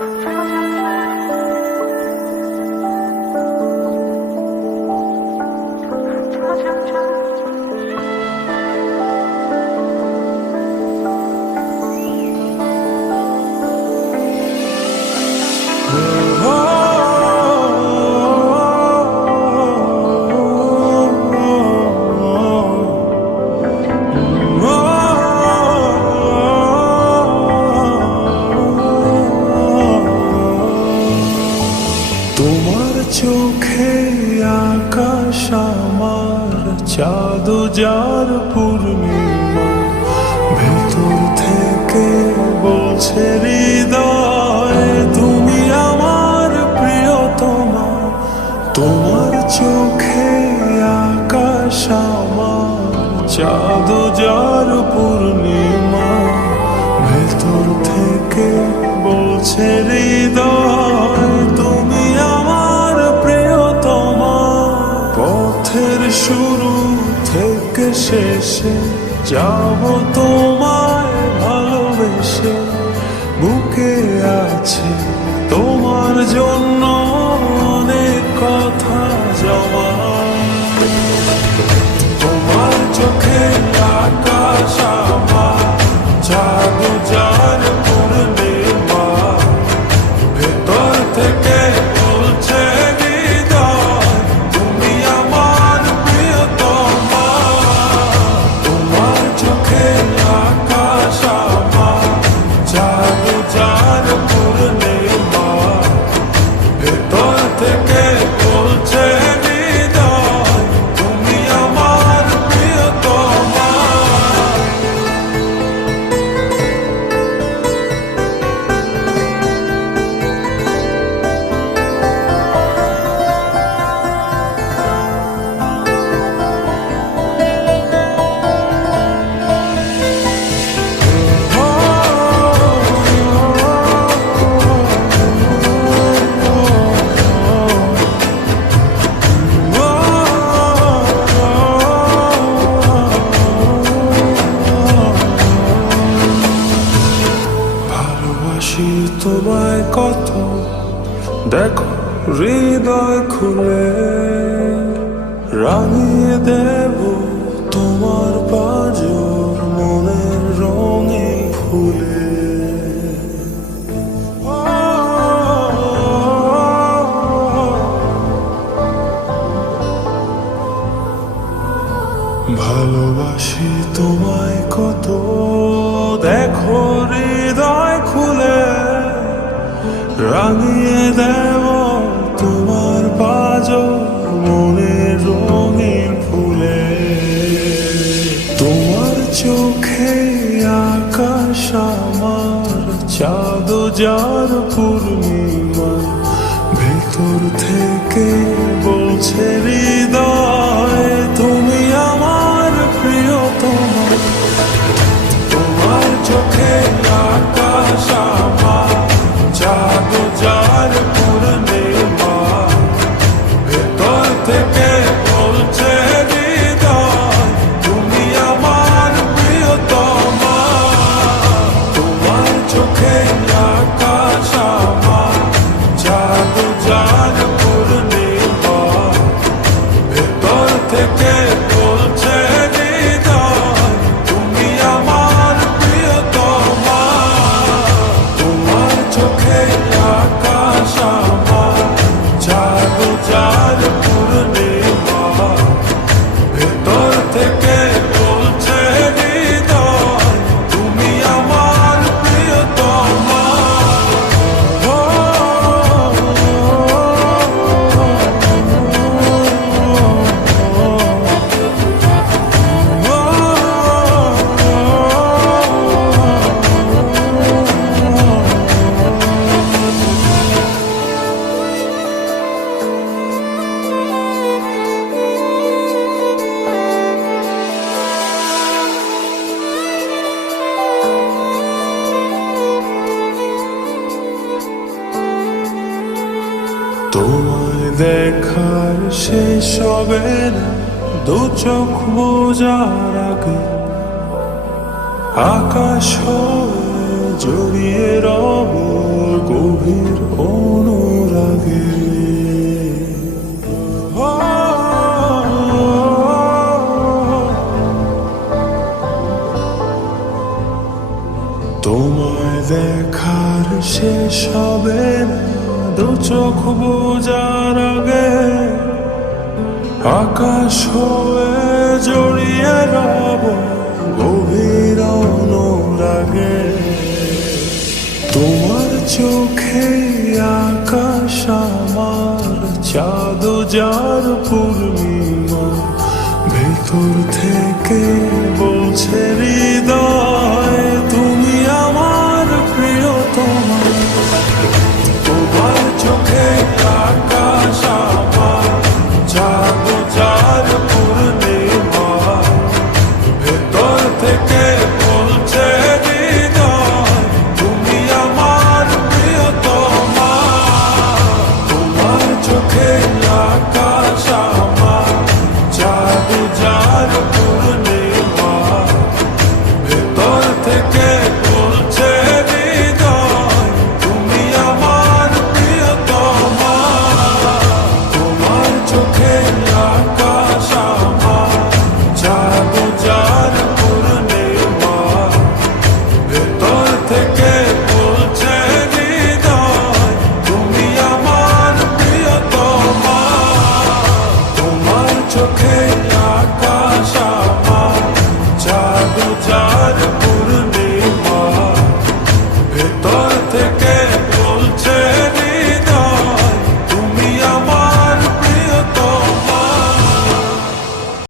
তোমার চোখে আকাশ আমার চাঁদ যার পূর্ণিমা, ভেতর থেকে বলছে হৃদয় তুমি আমার প্রিয়তমা। তোমার চোখে আকাশ আমার চাঁদ যার পূর্ণিমা, ভেতর থেকে বলছে হৃদয় তুমি আমার প্রিয়তমা। পথের শুরু থেকে শেষে যাব তোমায় ভালোবেসে, বুকে আছে তোমার জন্য অনেক কথা জমা। তোমার চোখে আকাশ আমার চাঁদ যার পূর্ণিমা, ভেতর থেকে বলছে হৃদয় তুমি আমার প্রিয়তমা। তোমার চোখে আকাশ আমার চাঁদ যার পূর্ণিমা, ভেতর থেকে বলছে হৃদয় তুমি আমার প্রিয়তমা। ভালোবাসি তোমায় কত, দেখো হৃদয় খুলে রাঙিয়ে দেব তোমার পাঁজর মনের রঙে ফুলে। ভালোবাসি তোমায় কত, দেখো হৃদয় খুলে রাঙিয়ে দেব তোমার পাঁজর মনের রঙিন ফুলে। তোমার চোখে আকাশ আমার চাঁদ যার পূর্ণিমা, ভেতর থেকে বলছে হৃদয় তুমি আমার প্রিয়তমা। তোমার চোখে আকাশ আমার চাঁদ যার পূর্ণিমা, ভেতর থেকে বলছে হৃদয় তুমি আমার প্রিয়তমা। তোমার চোখে আকাশ আমার চাঁদ যার পূর্ণিমা, ভেতর থেকে বলছে হৃদয় তুমি আমার প্রিয়তমা। তোমার চোখে আকাশ আমার চাঁদ যার পূর্ণিমা, ভেতর থেকে বলছে হৃদয় তুমি আমার প্রিয়তমা। তোমায় দেখার শেষ হবে না দু চোখ বোঝার আগে, আকাশ হয়ে জড়িয়ে রব গভীর গভীর অনুরাগে। তোমায় দেখার শেষ হবে না দু চোখ বোঝার আগে, আকাশ হয়ে জড়িয়ে রব গভীর অনুরাগে। তোমার চোখে আকাশ আমার চাঁদ যার পূর্ণিমা, ভেতর থেকে বলছে হৃদয়